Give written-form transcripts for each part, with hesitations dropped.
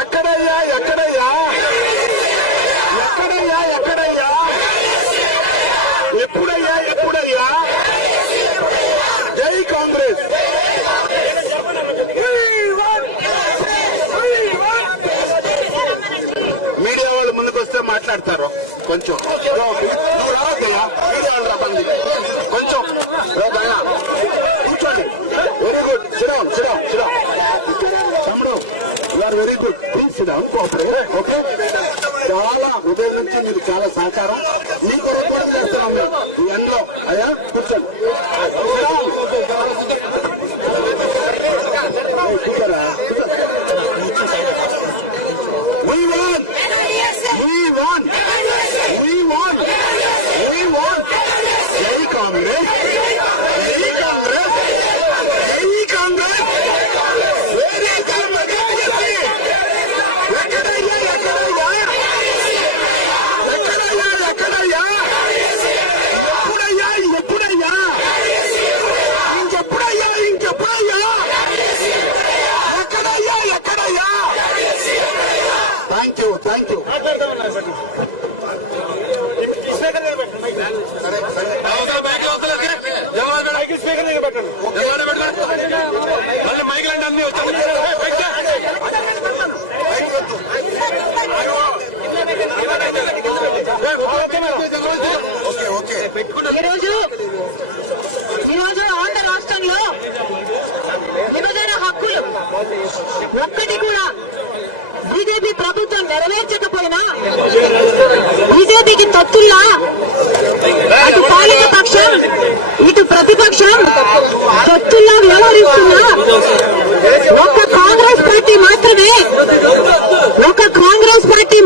ఎక్కడయ్యా ఎక్కడయ్యా ఎక్కడయ్యా ఎక్కడయ్యా ఎప్పుడయ్యా ఎప్పుడయ్యా జై కాంగ్రెస్. మీడియా వాళ్ళు ముందుకు వస్తే మాట్లాడతారు. కొంచెం మీడియా వాళ్ళు రాబండి కొంచెం కూర్చోండి. Very good. Sit down sit down sit down. తమ్ముడు you are very good. Please sit down. Cooperate. Okay. చాలా ఉదయం నుంచి మీరు చాలా సహకారం. మీకు రిపోర్ట్ చేస్తున్నాం మేము ఈ ఎండ్లో. అయ్యా కూర్చోండి. కూర్చోరా. We won! We won! We won! We won! Jai Congress! Jai Congress! Jai Congress! Where is the majority? ఎక్కడయ్యా ఎక్కడయ్యా ఎక్కడయ్యా ఎక్కడయ్యా ఎప్పుడయ్యా ఇంకెప్పుడయ్యా ఇంకెప్పుడయ్యా ఎక్కడయ్యా ఎక్కడయ్యా. Thank you thank you. మైకులు అన్ని ఈరోజు ఆంధ్ర రాష్ట్రంలో విభజన హక్కులు ఒక్కటి కూడా బీజేపీ ప్రభుత్వం నెరవేర్చకపోయినా బీజేపీకి తొత్తుల్లా అటు పాలిత పక్షం ఇటు ప్రతిపక్షం తొత్తుల్లా వ్యవహరిస్తున్నా ఒక్క కాంగ్రెస్ పార్టీ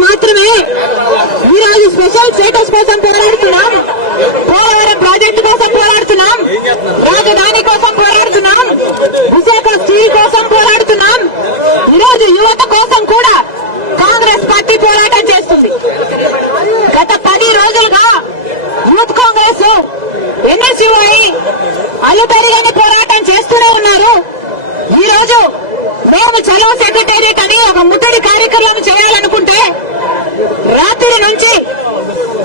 మాత్రమే ఈరోజు స్పెషల్ స్టేటస్ కోసం పోరాడుతున్నాం. పోలవరం ప్రాజెక్టు కోసం పోరాడుతున్నాం. రాజధాని కోసం పోరాడుతున్నాం. విశాఖ స్టీల్ కోసం పోరాడుతున్నాం. ఈరోజు యువత కోసం కూడా కాంగ్రెస్ పార్టీ పోరాటం చేస్తుంది. గత 10 రోజులుగా యూత్ కాంగ్రెస్ ఎన్ఎస్యుఐ అలుపెరిగని పోరాటం చేస్తూనే ఉన్నారు. ఈ రోజు మేము చలో సెక్రటేరియట్ అని ఒక ముట్టడి కార్యక్రమం చేయాలనుకుంటే రాత్రి నుంచి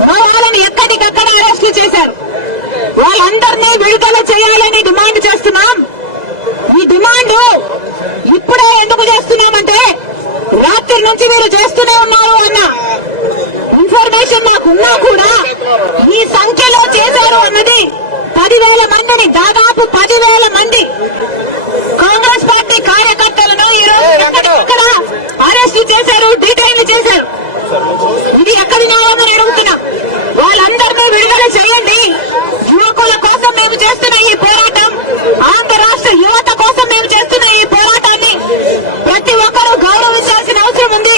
మా వాళ్ళని ఎక్కడికక్కడ అరెస్టు చేశారు. వాళ్ళందరినీ విడుదల చేయాలని డిమాండ్ చేస్తున్నాం. ఈ డిమాండ్ ఇప్పుడే ఎందుకు చేస్తున్నామంటే రాత్రి నుంచి మీరు చేస్తూనే ఉన్నారు అన్న ఇన్ఫర్మేషన్ మాకున్నా కూడా ఈ సంఖ్యలో చేశారు అన్నది 10,000 మందిని, దాదాపు 10,000 మంది కాంగ్రెస్ పార్టీ కార్యకర్తలను ఈరోజు ఎక్కడికక్కడ అరెస్టు చేశారు, డిటైన్ చేశారు. ఇది ఎక్కడి న్యాయమని అడుగుతున్నా. వాళ్ళందరినీ విడుదల చేయండి. యువకుల కోసం మేము చేస్తున్న ఈ పోరాటం, ఆంధ్ర రాష్ట్ర యువత కోసం మేము చేస్తున్న ఈ పోరాటాన్ని ప్రతి ఒక్కరూ గౌరవించాల్సిన అవసరం ఉంది.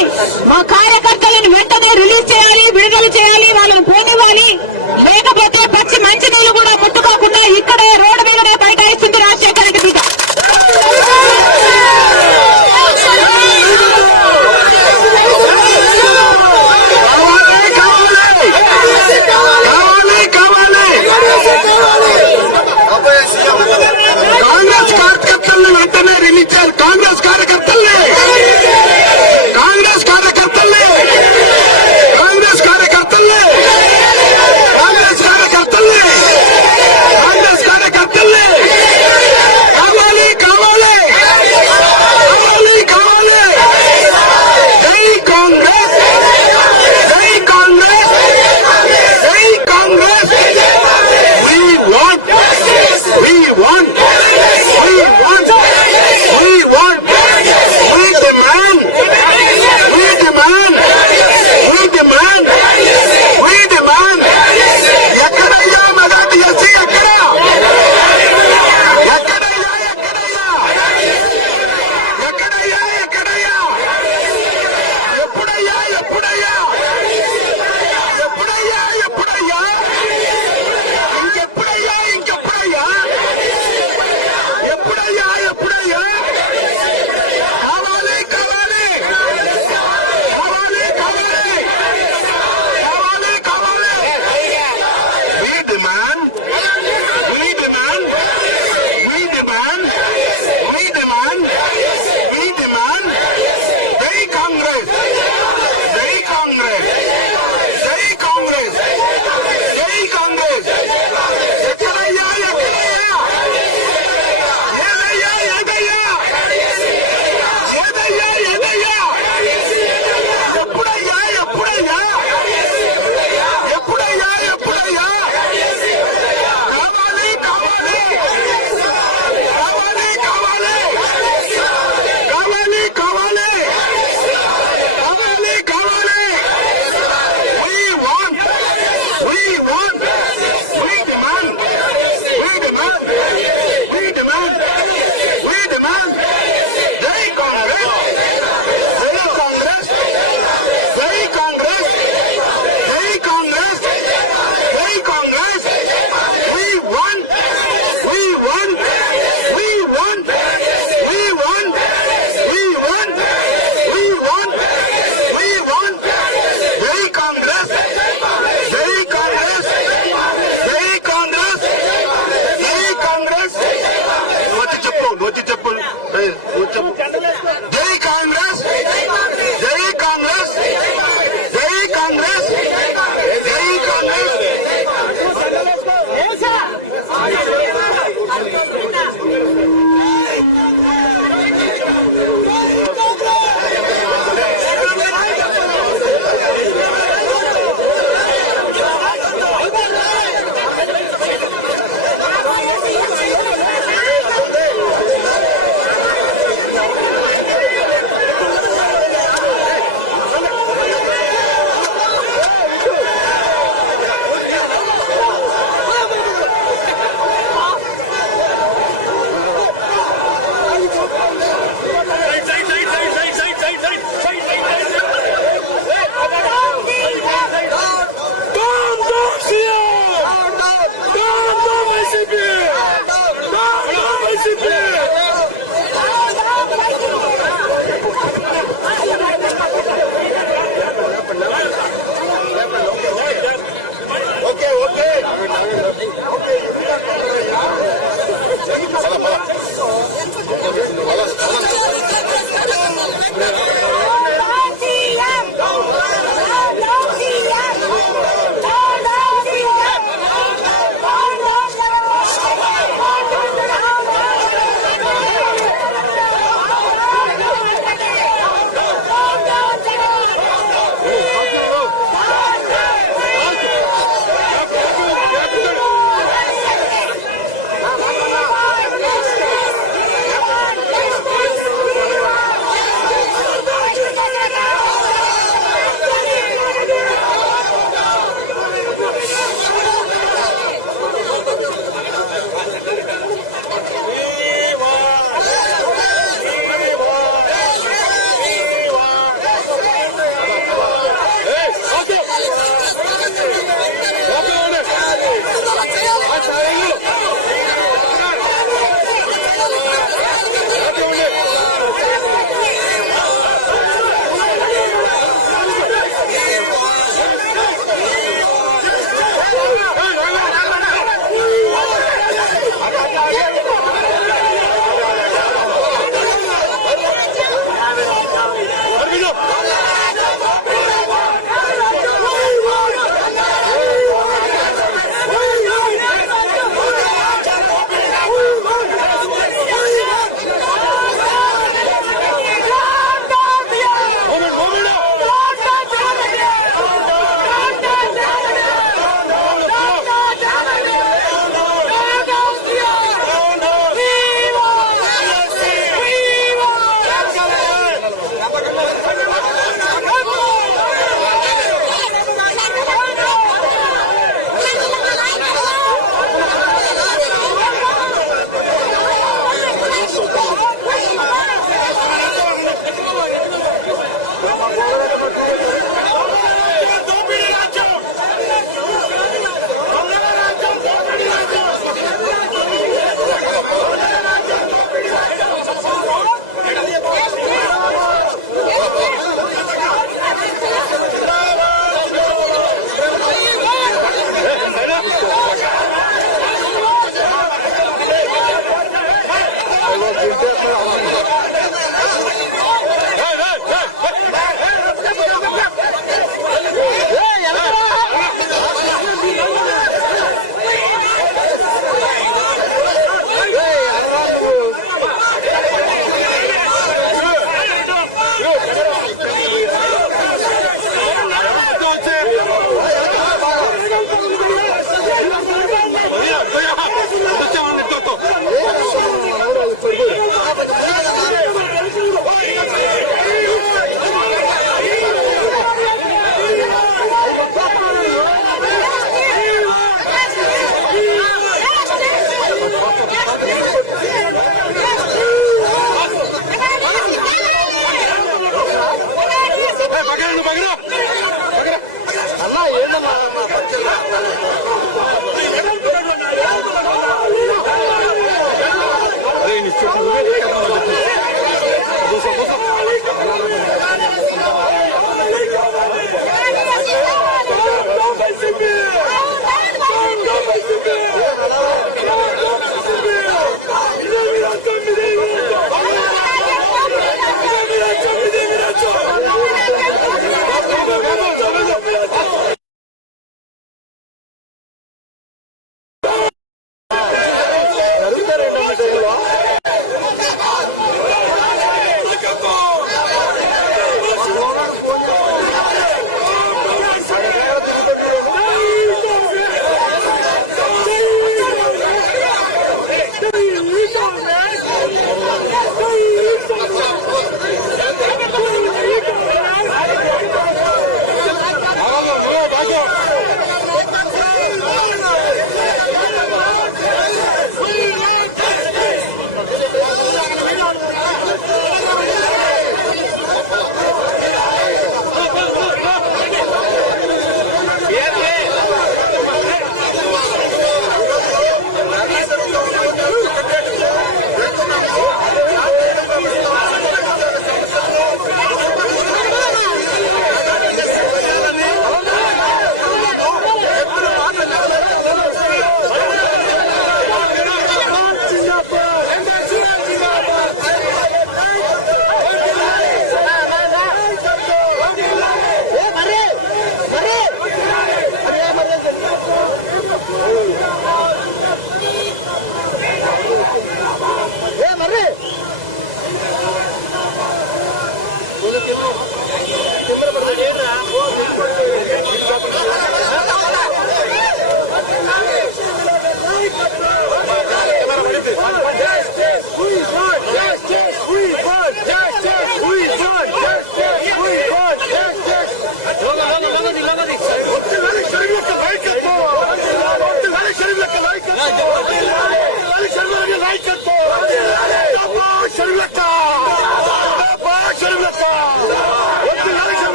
మా కార్యకర్తలను వెంటనే రిలీజ్ చేయాలి, విడుదల చేయాలి, వాళ్ళని పోనివ్వాలి. లేకపోతే పచ్చి మంచినీళ్లు కూడా ముట్టుకోకుండా ఇక్కడే రోడ్డు మీదనే బైఠాయిస్తుంది రాజశేఖర రెడ్డి.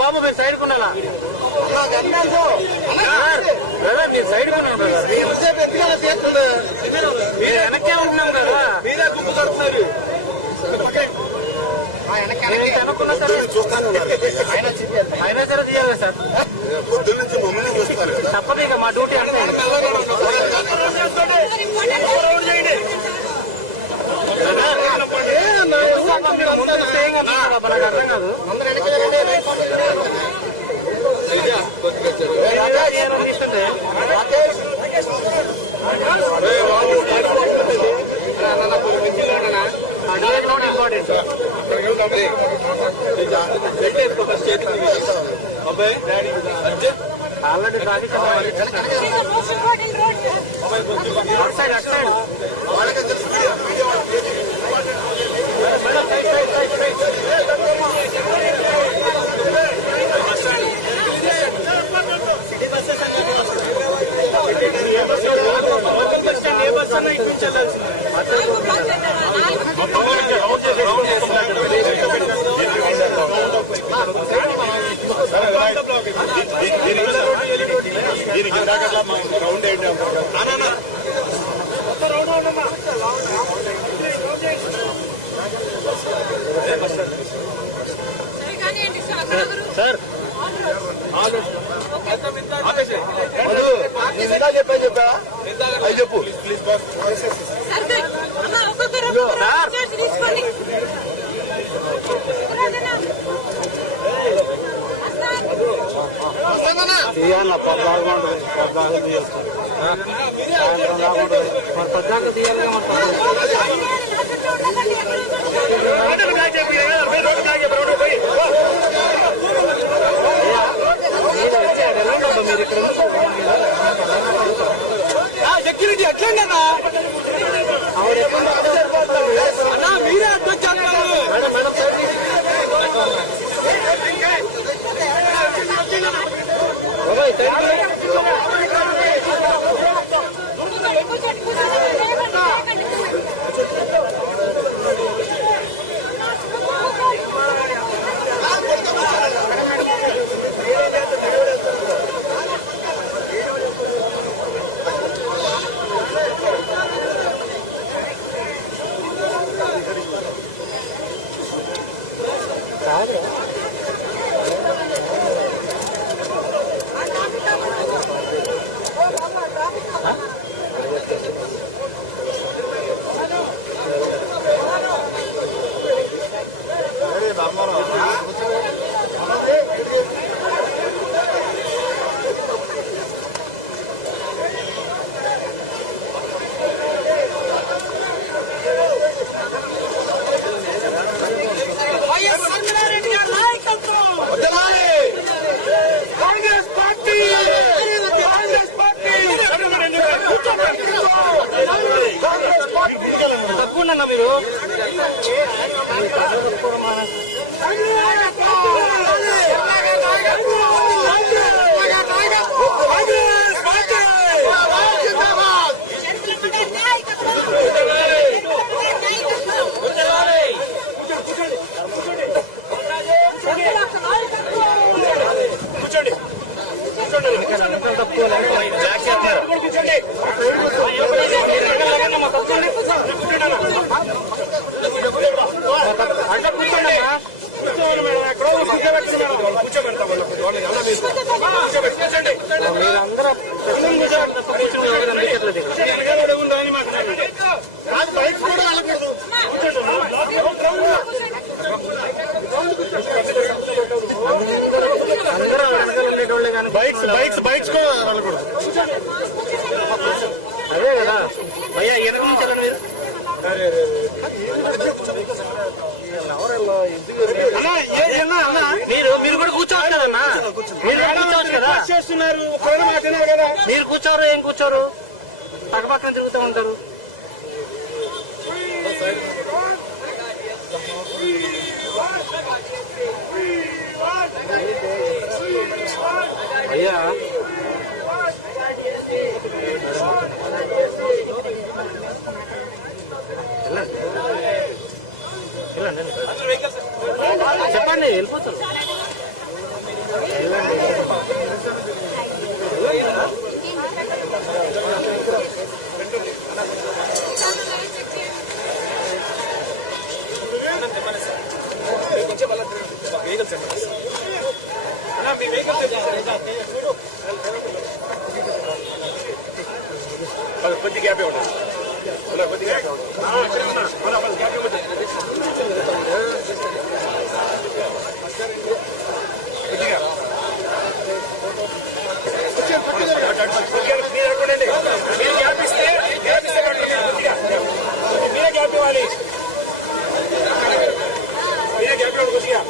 బాబు మీరు సైడ్ కొన్నారా మీరు సైడ్ కొన్నాను మీరు వెనక్కే ఉంటున్నాం కదా మీరే గుంపు కడుతున్నారు అనుకున్నా సరే అయినా సరే తీయాలి సార్ పొద్దున్న నుంచి మమ్మల్ని చూస్తారు తప్పదు ఇక మా డ్యూటీ అంటే నాకు అర్థం కాదు తీసుకుంటే ఆల్రెడీ ట్రాఫిక్ సైడ్ అటు సైడ్ దీనికి రౌండ్ ఏంటి సార్ చెప్పా అది చెప్పు తీయాల పద్దాగా ఉంటుంది పద్దాగా తీయచ్చు సాయంత్రం రాకుంటుంది మరి పద్దాక తీయాలిగా మీరు ఇక్కడ సెక్యూరిటీ ఎట్లండి అన్నా అన్నా మీరే అడ్డం చేస్తారు మేడం మేడం కూర్చోండి అన్న మీరు. బైక్స్ కూడా వెళ్ళకూడదు. అదే కదా భయ్యా, ఎనక నుంచి వెళ్ళండి మీరు. మీరు కూడా కూర్చోవచ్చు కదన్నా, మీరు కూడా కూర్చోవచ్చు కదా. చేస్తున్నారు కదా. మీరు కూర్చోరు, ఏం కూర్చోరు, పక్క పక్కన తిరుగుతూ ఉంటారు. అయ్యా చెప్పండి, వెళ్ళిపోతారు. కొద్ది గ్యాప్ ఉంటుంది. కొద్ది గ్యాప్ మీరు గ్యాప్ ఇస్తే మీరే గ్యాప్ ఇవ్వాలి. మీరే గ్యాప్ ఇవ్వండి కొద్దిగా.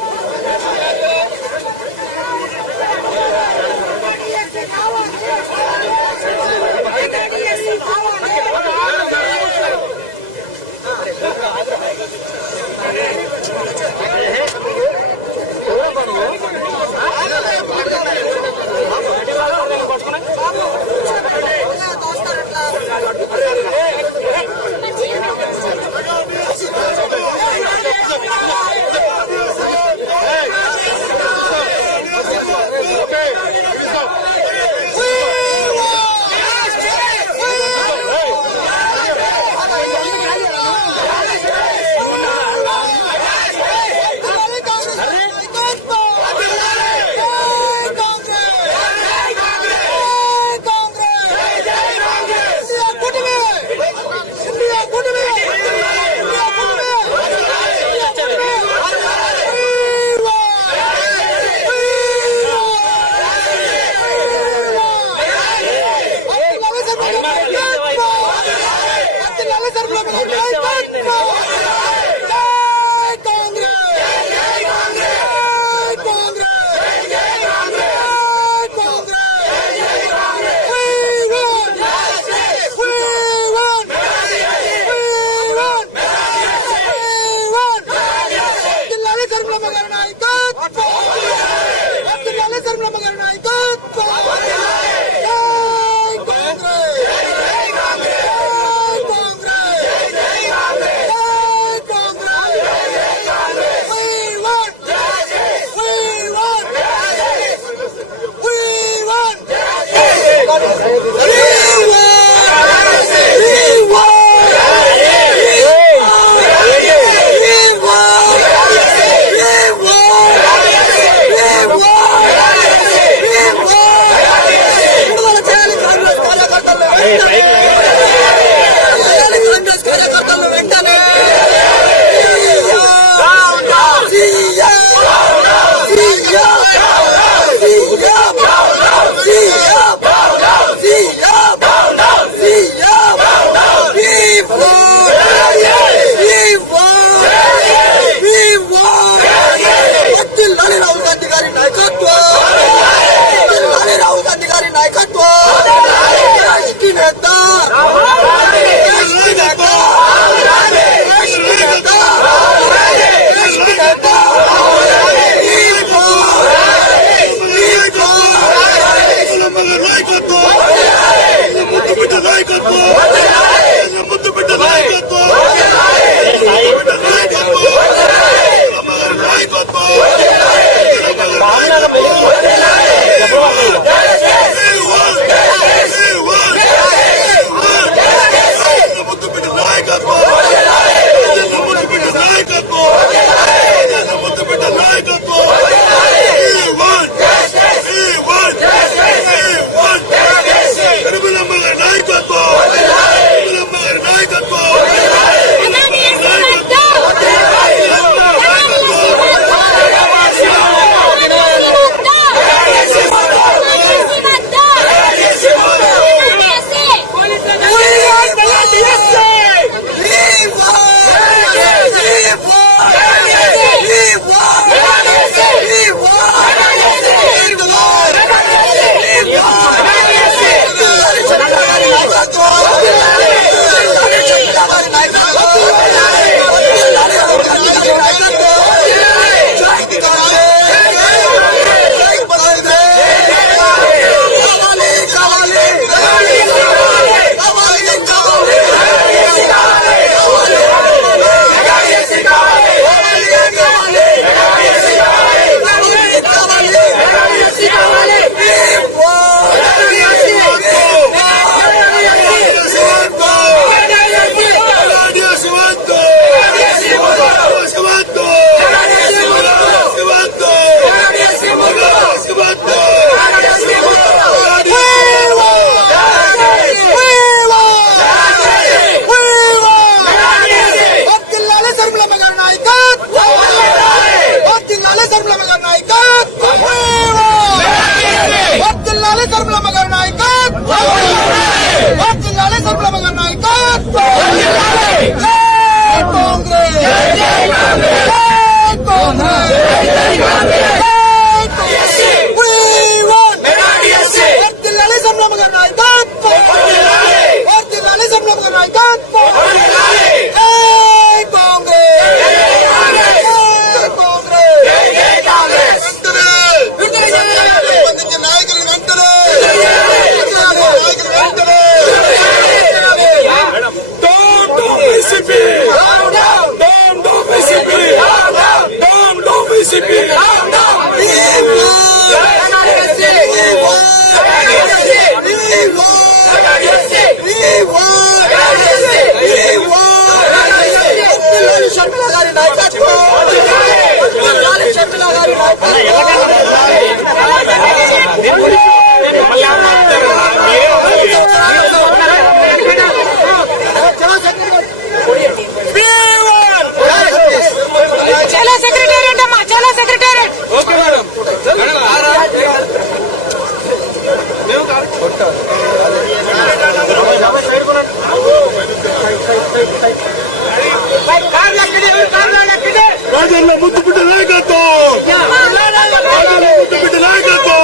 రాజన్న ముద్దుబిడ్డ నాయకత్వం, రాజన్న ముద్దుబిడ్డ నాయకత్వం,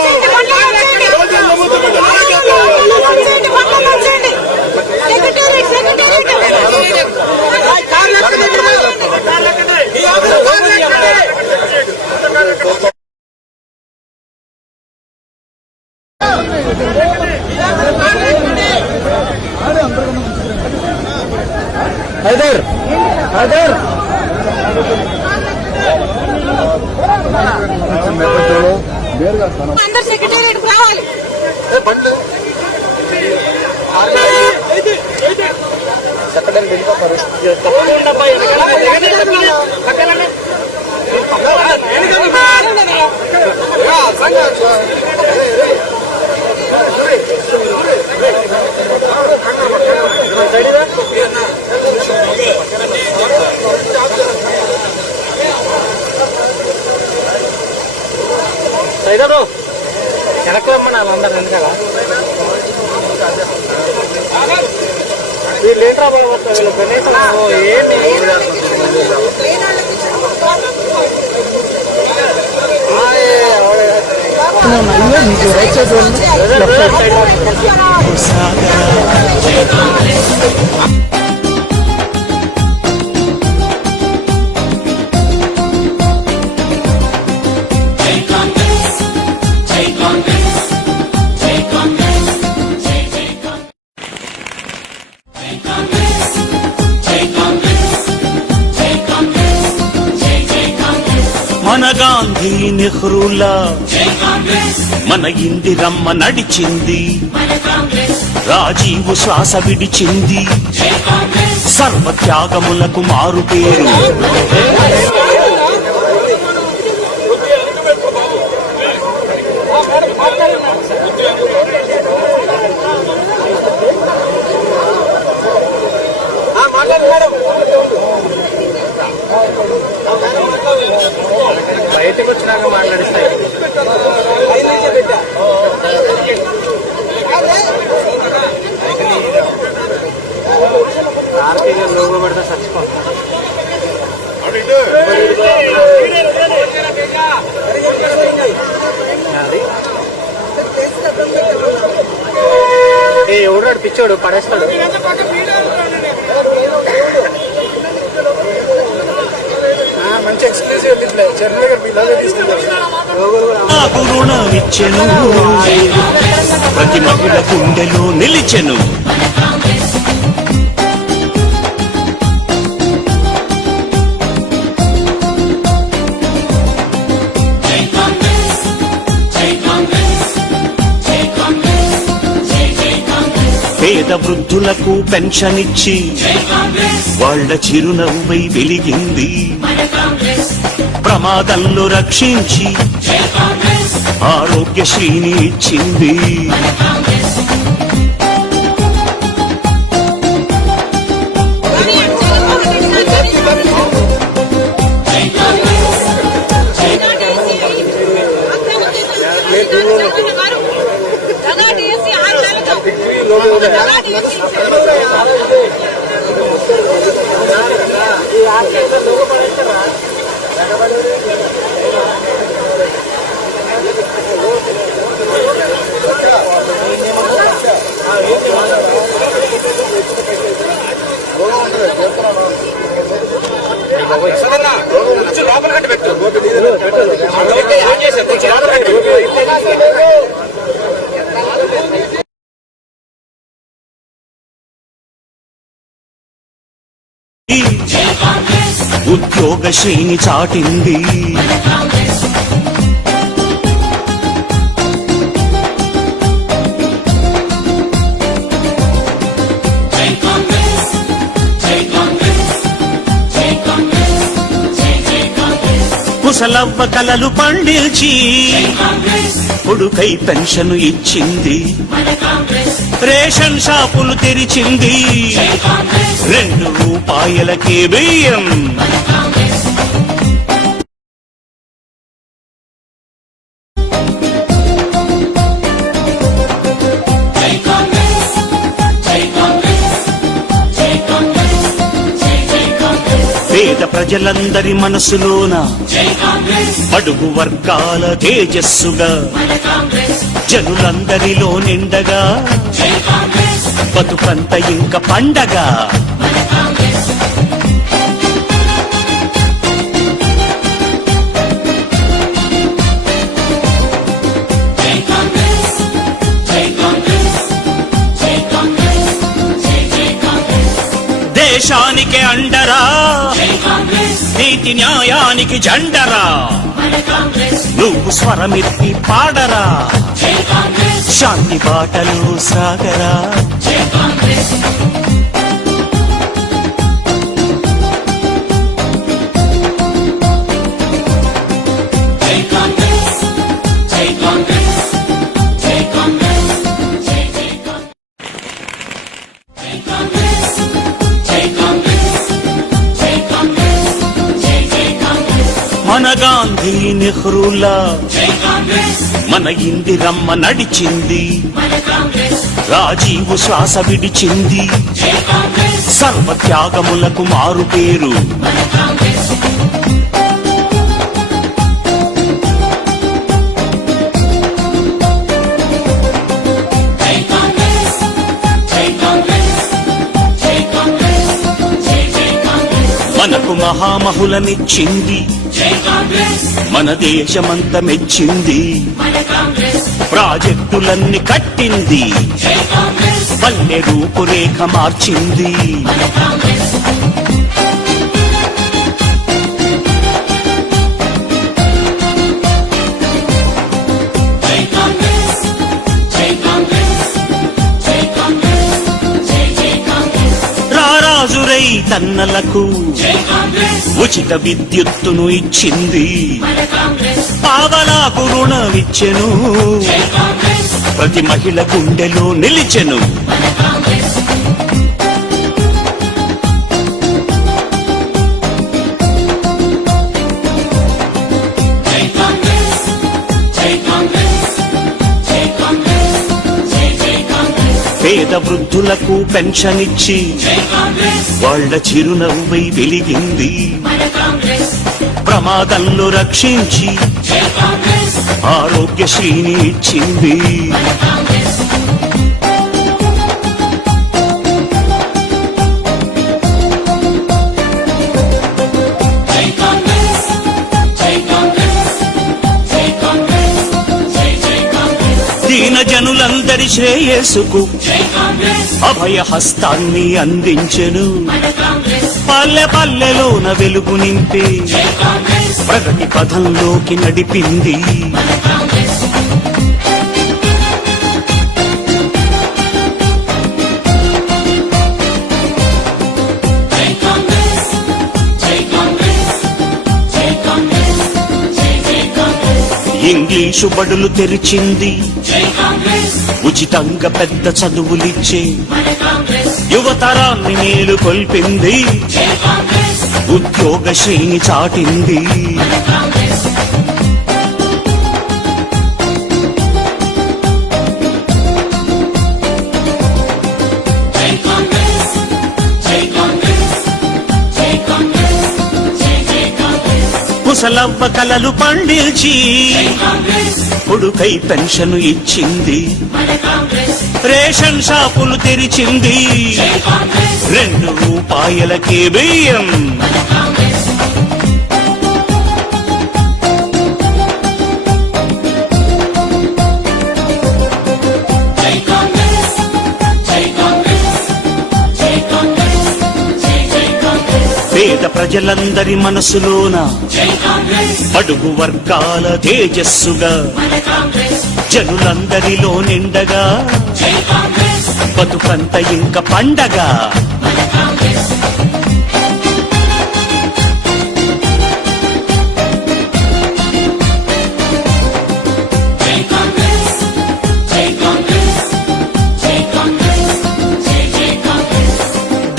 రాజన్న ముద్దుబిడ్డ నాయకత్వం. అందరు సెక్రటేరియట్ రావాలి. వెనకమ్మన్నారు అందరు వెనకాల వీళ్ళు ఏంట్రా వీళ్ళు ఏంటి మన గాంధీ నెహ్రూలా మన ఇందిరమ్మ నడిచింది, రాజీవు శ్వాస విడిచింది, సర్వత్యాగములకు మారు పేరు. మళ్ళీ బయటకు వచ్చినాక మాట్లాడిస్తాయి. ఆర్టీగా లోగో పెడితే చచ్చిపోతాం. ఎవడు పిచ్చాడు పడేస్తాడు. మంచి ఎక్స్క్లూజివ్ నాకు రుణమిచ్చెను ప్రతి మహిళ గుండెలో నిలిచెను. పేద వృద్ధులకు పెన్షన్ ఇచ్చి వాళ్ళ చిరునవ్వై వెలిగింది. ప్రమాదంలో రక్షించి ఆరోగ్యశ్రీని ఇచ్చింది. ఉద్యోగశ్రీని చాటింది. కుశలవ్వ కలలు పండిల్చి కొడుకై పెన్షన్ ఇచ్చింది. రేషన్ షాపులు తెరిచింది. 2 రూపాయలకే బియ్యం. పేద ప్రజలందరి మనసులోన బడుగు వర్గాల తేజస్సుగా జనులందరిలో నిండగా బతుకంత ఇంక పండగ. దేశానికి అండరా, నీతి న్యాయానికి జెండరా, నువ్వు స్వరమెత్తి పాడరా, శాంతి బాటలు సాగరా. మన గాంధీ నెహ్రూలా మన ఇందిరమ్మ నడిచింది. రాజీవు శ్వాస విడిచింది. సర్వత్యాగములకు మారు పేరు. మనకు మహామహులనిచ్చింది. మన దేశమంత మెచ్చింది. ప్రాజెక్టులన్నీ కట్టింది. పల్లె రూపురేఖ మార్చింది. రారాజురై తన్నలకు ఉచిత విద్యుత్తును ఇచ్చింది. పావలాకు రుణమిచ్చెను. ప్రతి మహిళ గుండెలో నిలిచెను. వృద్ధులకు పెన్షన్ ఇచ్చి వాళ్ళ చిరునవ్వై వెలిగింది. ప్రమాదంలో రక్షించి ఆరోగ్యశ్రీని ఇచ్చింది. దీన జనులందరి శ్రేయస్సుకు అభయ హస్తాన్ని అందించెను. పల్లె పల్లెలోన వెలుగు నింపే ప్రగతి పథంలోకి నడిపింది. ఇంగ్లీషు బడులు తెరిచింది. ఉచితంగా పెద్ద చదువులిచ్చే యువతరాన్ని మేలు కొల్పింది. ఉద్యోగ శ్రేణి చాటింది. ముసలవ్వ కలలు పండించి కొడుకై పెన్షన్ ఇచ్చింది. రేషన్ షాపులు తెరిచింది. 2 రూపాయలకే బియ్యం. పేద ప్రజలందరి మనసులోన అడుగు వర్గాల తేజస్సుగా జనులందరిలో నిండగా బతుకంత ఇంక పండగ.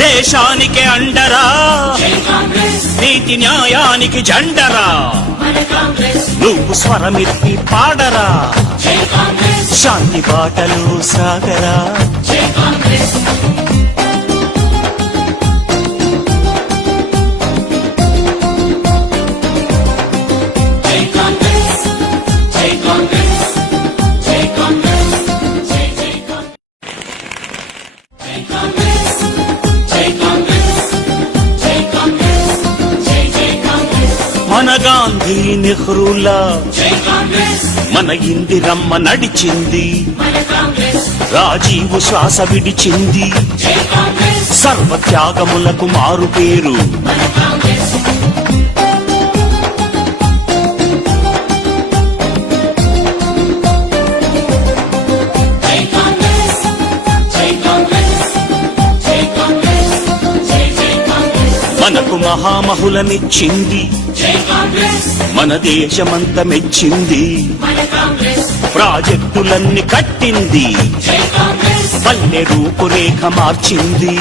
దేశానికి అండరా, నీతి న్యాయానికి జెండరా, నువ్వు స్వరమెత్తి పాడరా, శాంతి బాటలో సాగరా. మన గాంధీ నెహ్రూలా మన ఇందిరమ్మ నడిచింది. రాజీవు శ్వాస విడిచింది. సర్వత్యాగములకు మారు పేరు. మనకు మహామహులనిచ్చింది. మన దేశమంతా మెచ్చింది. ప్రాజెక్టులన్నీ కట్టింది. పల్లె రూపురేఖ మార్చింది.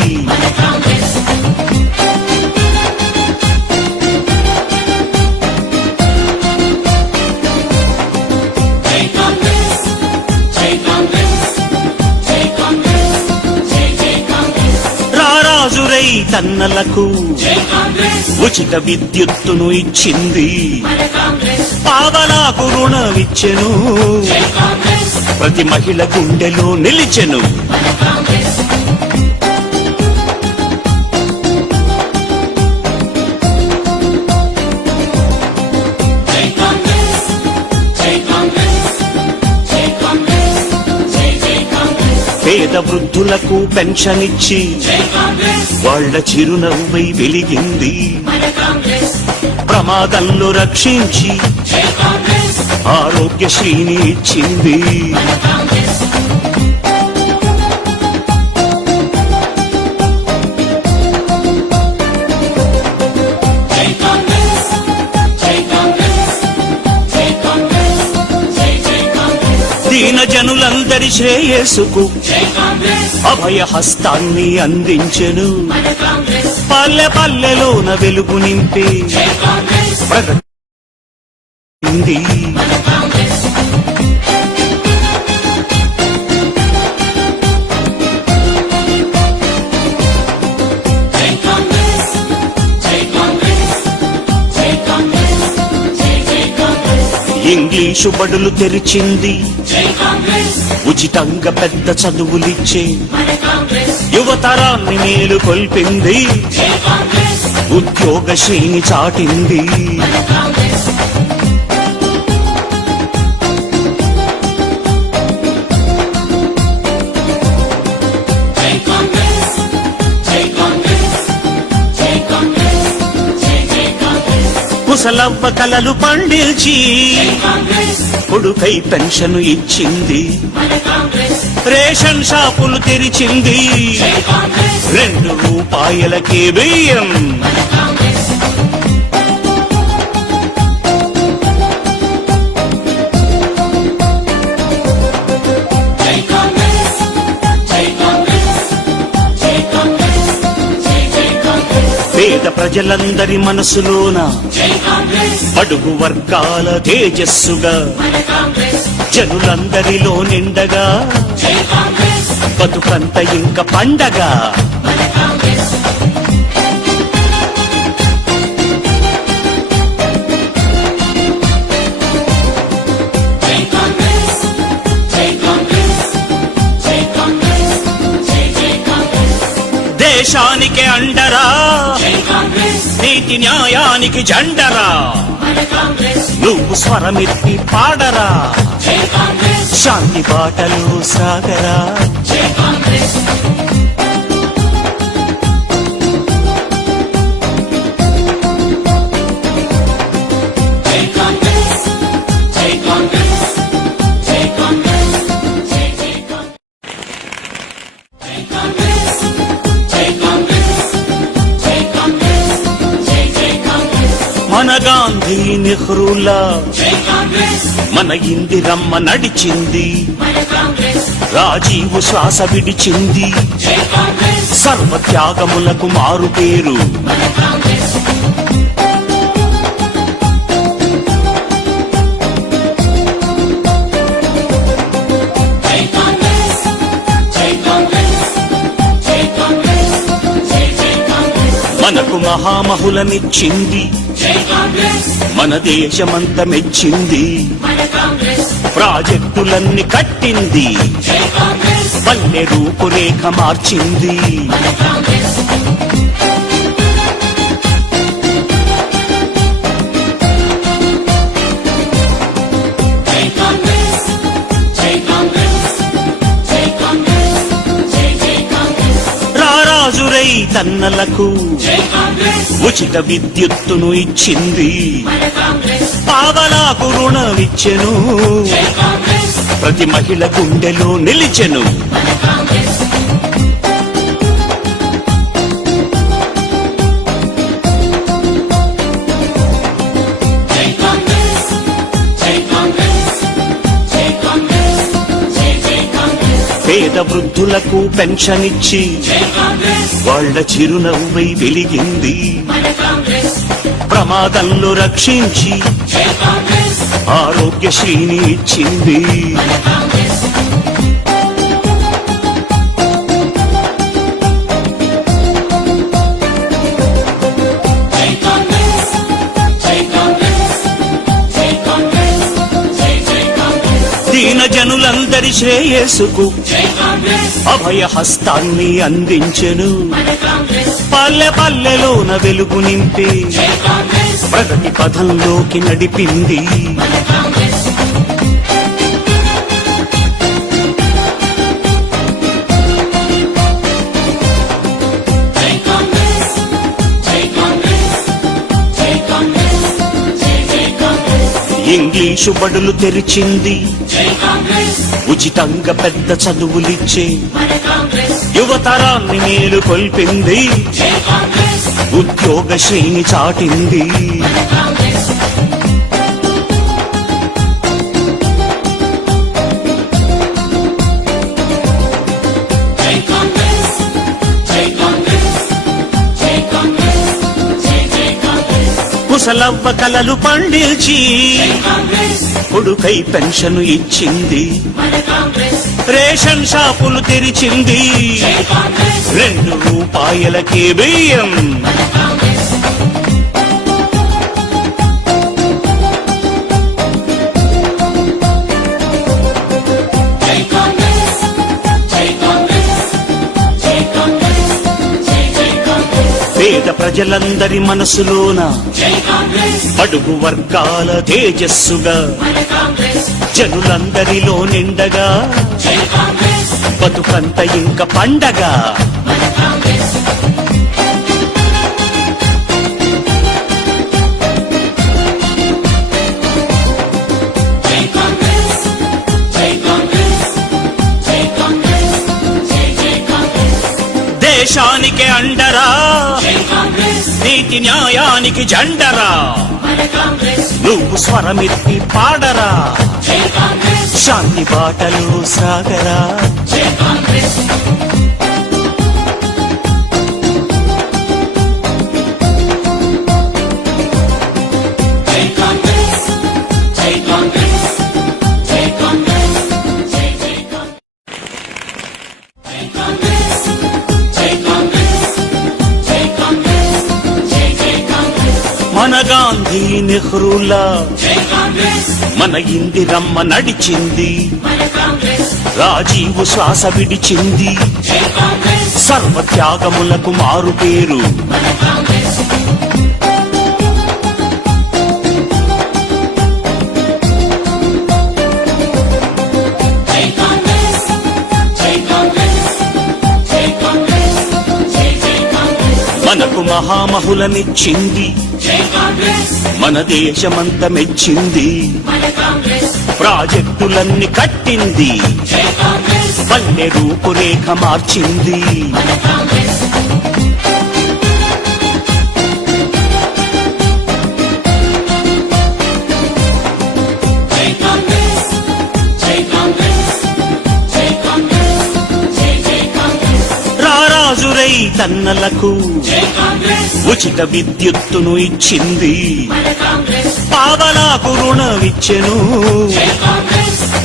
రారాజురై తన్నలకు ఉచిత విద్యుత్తును ఇచ్చింది. పావలాకు రుణమిచ్చెను. ప్రతి మహిళ గుండెలో నిలిచెను. పేద వృద్ధులకు పెన్షన్ ఇచ్చి వాళ్ళ చిరునవ్వై వెలిగింది. ప్రమాదంలో రక్షించి ఆరోగ్యశ్రీని ఇచ్చింది. దీన జనులందరి శ్రేయస్సుకు అభయ హస్తాన్ని అందించెను. పల్లె పల్లెలోన వెలుగు నింపే ప్రగతి. ఇంగ్లీషు బడులు తెరిచింది, ఉచితంగా పెద్ద చదువులిచ్చే యువతరాన్ని మేలు కొల్పింది, ఉద్యోగ శ్రేణి చాటింది. ముసలవ్వ కలలు పండిల్చి కొడుకై పెన్షన్ ఇచ్చింది, రేషన్ షాపులు తెరిచింది, 2 రూపాయలకే బియ్యం. పేద ప్రజలందరి మనసులోన అడుగు వర్గాల తేజస్సుగా జనులందరిలో నిండగా బతుకంత ఇంక పండగ. దేశానికి అండరా, నీతి న్యాయానికి జెండరా, నువ్వు స్వరమెత్తి పాడరా, శాంతి బాటలో సాగరా. మన గాంధీ నెహ్రూలా మన ఇందిరమ్మ నడిచింది, రాజీవు శ్వాస విడిచింది, సర్వత్యాగములకు మారు పేరు. మనకు మహామహులనిచ్చింది, మన దేశమంత మెచ్చింది, ప్రాజెక్టులన్నీ కట్టింది, పల్లె రూపురేఖ మార్చింది. రారాజురై తన్నలకు ఉచిత విద్యుత్తును ఇచ్చింది, పావలాకు రుణమిచ్చెను, ప్రతి మహిళ గుండెలో నిలిచెను. పేద వృద్ధులకు పెన్షన్ ఇచ్చి వాళ్ళ చిరునవ్వై వెలిగింది, ప్రమాదంలో రక్షించి ఆరోగ్యశ్రీని ఇచ్చింది. దీన జనులందరి శ్రేయస్సుకు అభయ హస్తాన్ని అందించెను, పల్లె పల్లెలోన వెలుగు నింపి ప్రగతి పథంలోకి నడిపింది. ఇంగ్లీషు బడులు తెరిచింది, ఉచితంగా పెద్ద చదువులిచ్చే యువతరాన్ని మేలు కొల్పింది, ఉద్యోగ శ్రేణి చాటింది. ముసలవ్వ కలలు పండిల్చి కొడుకై పెన్షన్ ఇచ్చింది, రేషన్ షాపులు తెరిచింది, 2 రూపాయలకే బియ్యం. పేద ప్రజలందరి మనసులోన అడుగు వర్గాల తేజస్సుగా జనులందరిలో నిండగా బతుకంత ఇంక పండగ. దేశానికి అండరా, నీతి న్యాయానికి జెండరా, నువ్వు స్వరమెత్తి పాడరా, శాంతి బాటలో సాగరా. మన గాంధీ నెహ్రూలా మన ఇందిరమ్మ నడిచింది, రాజీవు శ్వాస విడిచింది, సర్వత్యాగములకు మారు పేరు. మనకు మహామహులనిచ్చింది, మన దేశమంత మెచ్చింది, ప్రాజెక్టులన్నీ కట్టింది, పల్లె రూపురేఖ మార్చింది. రారాజురై తన్నలకు ఉచిత విద్యుత్తును ఇచ్చింది, పావలాకు రుణమిచ్చెను,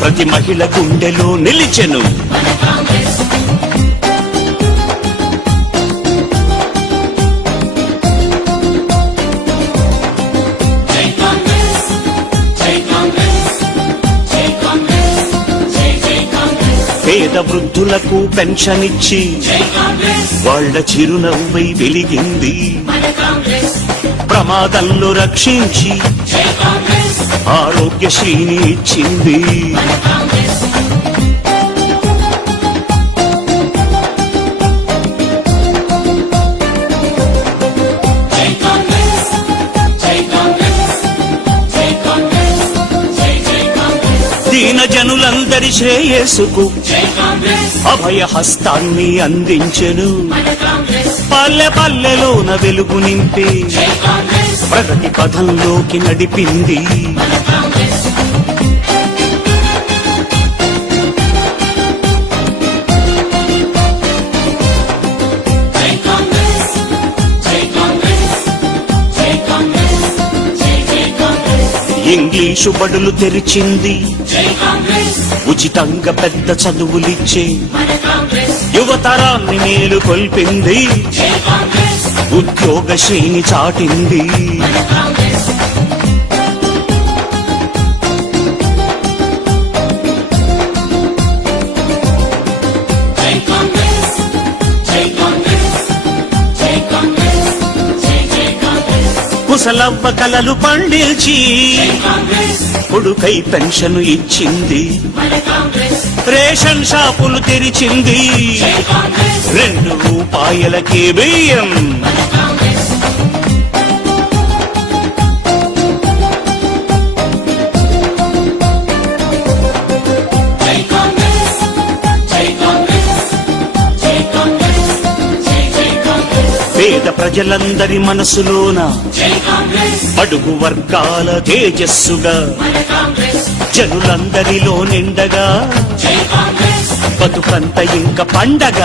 ప్రతి మహిళ గుండెలో నిలిచెను. పేద వృద్ధులకు పెన్షన్ ఇచ్చి వాళ్ళ చిరునవ్వై వెలిగింది, ప్రమాదంలో రక్షించి ఆరోగ్యశ్రీని ఇచ్చింది. దీన జనులందరి శ్రేయస్సుకు అభయ హస్తాన్ని అందించెను, పల్లె పల్లెలోన వెలుగు నింపి ప్రగతి పథంలోకి నడిపింది. ఇంగ్లీషు బడులు తెరిచింది, ఉచితంగా పెద్ద చదువులిచ్చే యువతరాన్ని మేలు కొల్పింది, ఉద్యోగశ్రేణి చాటింది. కుశలవ్వ కలలు పండించి కొడుకై పెన్షన్ ఇచ్చింది, రేషన్ షాపులు తెరిచింది, 2 రూపాయలకే బియ్యం. పేద ప్రజలందరి మనసులోన అడుగు వర్గాల తేజస్సుగా జనులందరిలో నిండగా బతుకంత ఇంక పండగ.